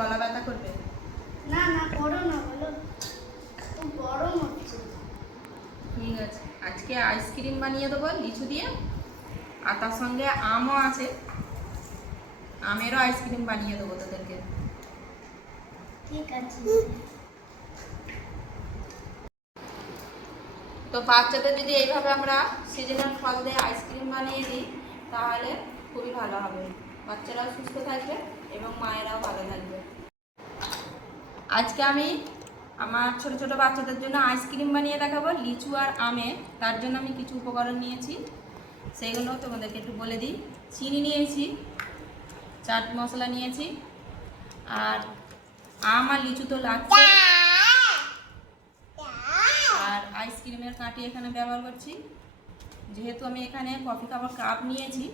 গলা ব্যথা করবে? না না করো না, বলো খুব গরম হচ্ছে। ঠিক আছে, আজকে আইসক্রিম বানিয়ে দেবো লিচু দিয়ে, আর তার সঙ্গে আমও আছে, আমেরও আইসক্রিম বানিয়ে দেবো তোদেরকে। ঠিক আছে। তো বাচ্চাদের যদি এইভাবে আমরা সিজনাল ফল দিয়ে আইসক্রিম বানিয়ে দিই তাহলে খুবই ভালো হবে, বাচ্চারাও সুস্থ থাকবে এবং মায়েরাও ভালো থাকবে। আজকে আমি আমার ছোট ছোট বাচ্চাদের জন্য আইসক্রিম বানিয়ে দেখাবো লিচু আর আমে। তার জন্য আমি কিছু উপকরণ নিয়েছি, সেইগুলো তোমাদেরকে একটু বলে দিই। চিনি নিয়েছি, চাট মশলা নিয়েছি, আর আম আর লিচু তো লাগছে, আর আইসক্রিমের কাঠি এখানে ব্যবহার করছি। যেহেতু আমি এখানে কফি কাপের কাপ নিয়েছি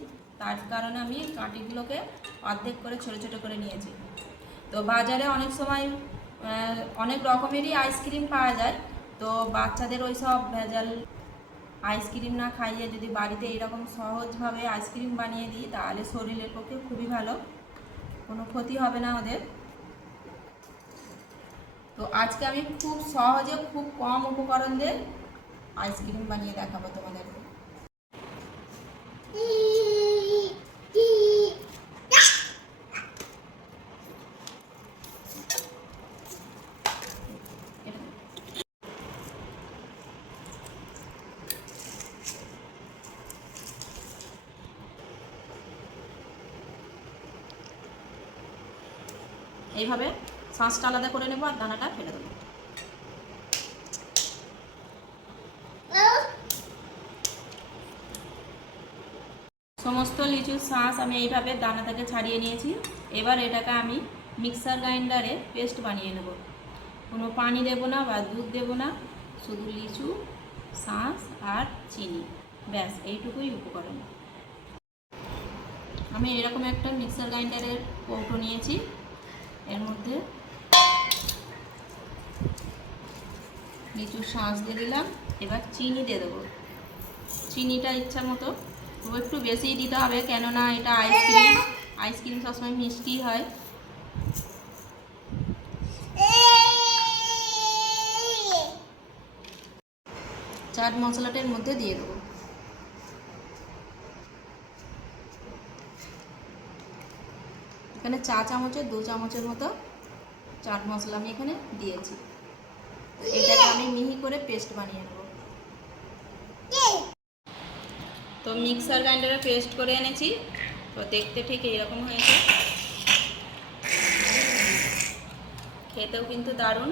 তার কারণে আমি কাঠিগুলোকে অর্ধেক করে ছোট ছোট করে নিয়েছি। তো বাজারে অনেক সময় অনেক রকমেরই আইসক্রিম পাওয়া যায়, তো বাচ্চাদের ওই সব ভেজাল আইসক্রিম না খাইয়ে যদি বাড়িতে এইরকম সহজভাবে আইসক্রিম বানিয়ে দিই তাহলে শরীরের পক্ষে খুবই ভালো, কোনো ক্ষতি হবে না ওদের। তো আজকে আমি খুব সহজে খুব কম উপকরণ দিয়ে আইসক্রিম বানিয়ে দেখাবো তোমাদেরকে। এইভাবে শাঁসটা আলাদা করে নেবো আর দানাটা ফেলে দেবো। সমস্ত লিচুর শাঁস আমি এইভাবে দানা থেকে ছাড়িয়ে নিয়েছি। এবার এটাকে আমি মিক্সার গ্রাইন্ডারে পেস্ট বানিয়ে নেব। কোনো পানি দেব না বা দুধ দেব না, শুধু লিচু, শাঁস আর চিনি, ব্যাস এইটুকুই উপকরণ। আমি এরকম একটা মিক্সার গ্রাইন্ডারের কৌটো নিয়েছি, এর মধ্যে লিচুর শাঁস দিয়ে দিলাম, এবার চিনি দিয়ে দেবো। চিনিটা ইচ্ছা মতো, একটু বেশিই দিতে হবে, কেননা এটা আইসক্রিম সবসময় মিষ্টি হয়। চাট মশলাটার মধ্যে দিয়ে দেবো। এখানে চা চামচের 2 চামচের মতো চাট মশলা আমি এখানে দিয়েছি। এটাকে আমি মিহি করে পেস্ট বানিয়ে নেব। তো মিক্সার গ্রাইন্ডারে পেস্ট করে এনেছি, তো দেখতে ঠিক এইরকম হয়েছে, খেতেও কিন্তু দারুণ।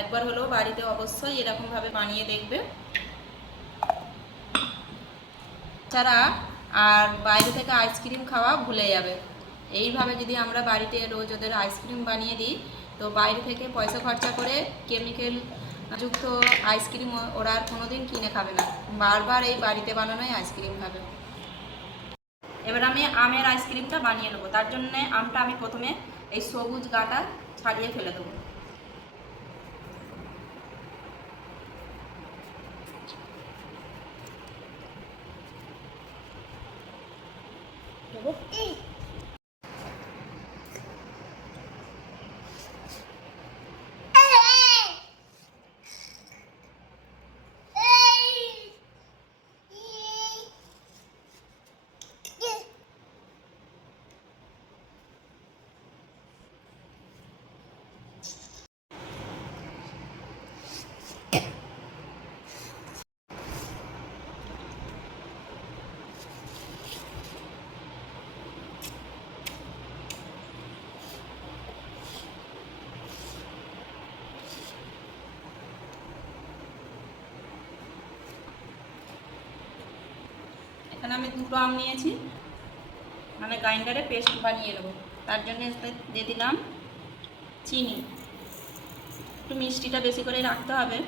একবার হলেও বাড়িতে অবশ্যই এরকমভাবে বানিয়ে দেখবে। যারা আর বাইরে থেকে আইসক্রিম খাওয়া ভুলে যাবে, এইভাবে যদি আমরা বাড়িতে রোজ ওদের আইসক্রিম বানিয়ে দিই তো বাইরে থেকে পয়সা খরচা করে কেমিক্যাল যুক্ত আইসক্রিম ওরা আর কোনোদিন কিনে খাবে না, বারবার এই বাড়িতে বানানোই আইসক্রিম খাবে। এবার আমি আমের আইসক্রিমটা বানিয়ে নেবো। তার জন্য আমটা আমি প্রথমে এই সবুজ গাটা ছাড়িয়ে ফেলে দেবো। এখানে আমি 2টো আম নিয়েছি, মানে গ্রাইন্ডারে পেস্ট বানিয়ে নেবো। তার জন্য দিয়ে দিলাম চিনি, একটু মিষ্টিটা বেশি করে রাখতে হবে।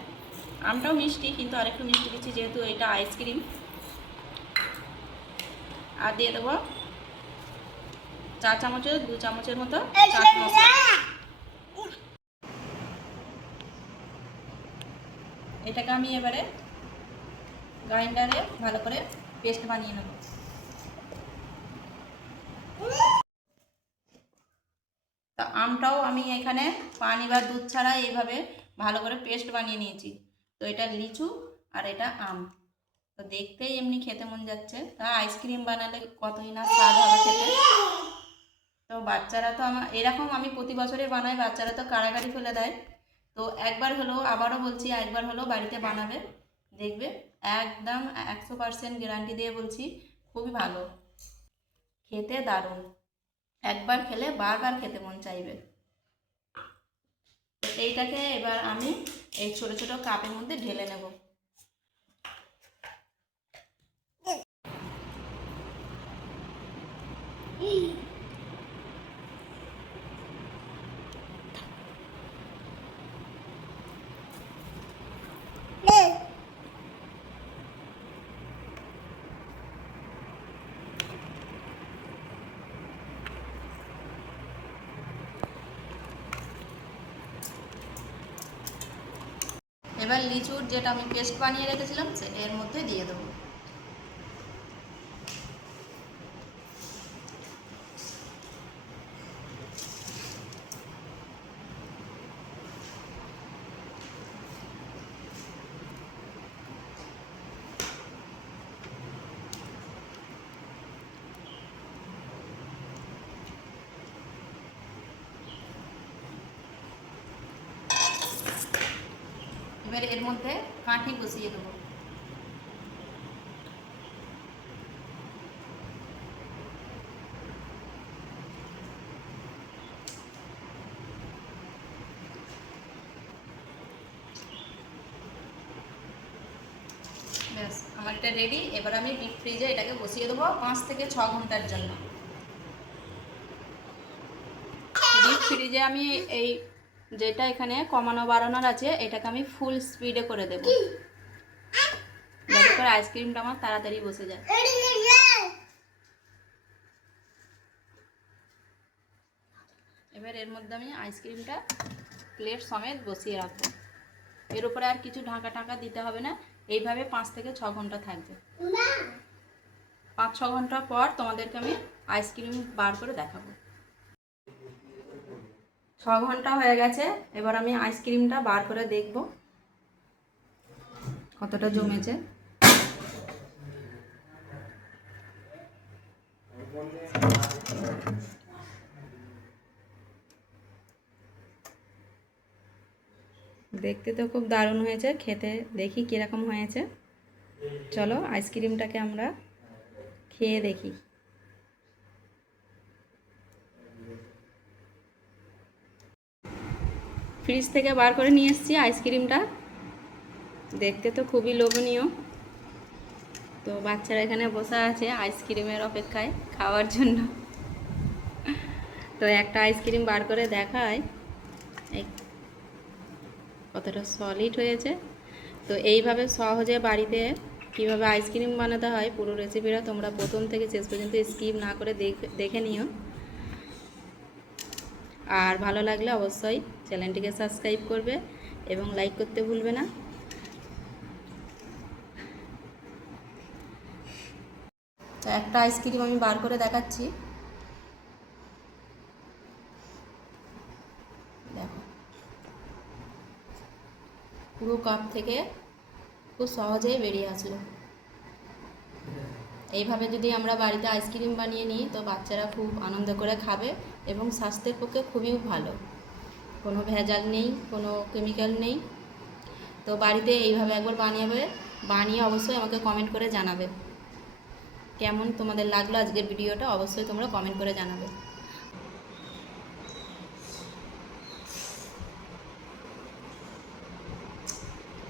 আমটাও মিষ্টি কিন্তু আরেকটু মিষ্টি দিচ্ছি যেহেতু এটা আইসক্রিম। আর দিয়ে দেবো 4 চামচের 2 চামচের মতো চাট মশলা। এটাকে আমি এবারে গ্রাইন্ডারে ভালো করে পেস্ট বানিয়ে নেব। তা আমটাও আমি এখানে পানি বা দুধ ছাড়া এইভাবে ভালো করে পেস্ট বানিয়ে নিয়েছি। তো এটা লিচু আর এটা আম। তো দেখতেই এমনি খেতে মন যাচ্ছে, তা আইসক্রিম বানালে কতই না স্বাদ হবে খেতে। তো বাচ্চারা তো আমার এরকম, আমি প্রতি বছরে বানাই, বাচ্চারা তো কাড়াকাড়ি ফেলে দেয়। তো একবার হলেও, আবারও বলছি, একবার হলেও বাড়িতে বানাবে, দেখবে একদম 100% গ্যারান্টি দিয়ে বলছি খুবই ভালো, খেতে দারুণ। একবার খেলে বারবার খেতে মন চাইবে। তো এইটাকে এবার আমি এই ছোট ছোট কাপের মধ্যে ঢেলে নেব। এবার লিচুর যেটা আমি পেস্ট বানিয়ে রেখেছিলাম সেটা এর মধ্যে দিয়ে দেবো। এবার এর মধ্যে কাঠি বসিয়ে দেবো। ব্যাস আমার এটা রেডি। এবার আমি ডিপ ফ্রিজে এটাকে বসিয়ে দেবো 5 থেকে 6 ঘন্টার জন্য। ডিপ ফ্রিজে আমি এই যেটা এখানে কমানো বাড়ানোর আছে এটাকে আমি ফুল স্পিডে করে দেবো, যাতে করে আইসক্রিমটা আমার তাড়াতাড়ি বসে যায়। এবার এর মধ্যে আমি আইসক্রিমটা প্লেট সমেত বসিয়ে রাখবো। এর উপরে আর কিছু ঢাকা টাকা দিতে হবে না, এইভাবে 5 থেকে 6 ঘন্টা থাকবে। 5-6 ঘন্টা পর তোমাদেরকে আমি আইসক্রিম বার করে দেখাবো। 6 ঘন্টা হয়ে গেছে, এবার আমি আইসক্রিমটা বার করে দেখব কতটা জমেছে। দেখতে তো খুব দারুণ হয়েছে, খেতে দেখি কীরকম হয়েছে। চলো আইসক্রিমটাকে আমরা খেয়ে দেখি। ফ্রিজ থেকে বার করে নিয়ে এসেছি আইসক্রিমটা, দেখতে তো খুবই লোভনীয়। তো বাচ্চারা এখানে বসে আছে আইসক্রিমের অপেক্ষায় খাওয়ার জন্য। তো একটা আইসক্রিম বার করে দেখায় এই কতটা সলিড হয়েছে। তো এইভাবে সহজে বাড়িতে কিভাবে আইসক্রিম বানাতে হয় পুরো রেসিপিটা তোমরা প্রথম থেকে শেষ পর্যন্ত স্কিপ না করে দেখে নিও। আর ভালো লাগলে অবশ্যই চ্যানেলটিকে সাবস্ক্রাইব করবে এবং লাইক করতে ভুলবে না। তো একটা আইসক্রিম আমি বার করে দেখাচ্ছি, দেখো পুরো কাপ থেকে খুব সহজেই বেরিয়ে আসলো। এইভাবে যদি আমরা বাড়িতে আইসক্রিম বানিয়ে নিই তো বাচ্চারা খুব আনন্দ করে খাবে এবং স্বাস্থ্যের পক্ষে খুবই ভালো, কোনো ভেজাল নেই, কোনো কেমিক্যাল নেই। তো বাড়িতে এইভাবে একবার বানিয়ে অবশ্যই আমাকে কমেন্ট করে জানাবে কেমন তোমাদের লাগলো আজকের ভিডিওটা, অবশ্যই তোমরা কমেন্ট করে জানাবে।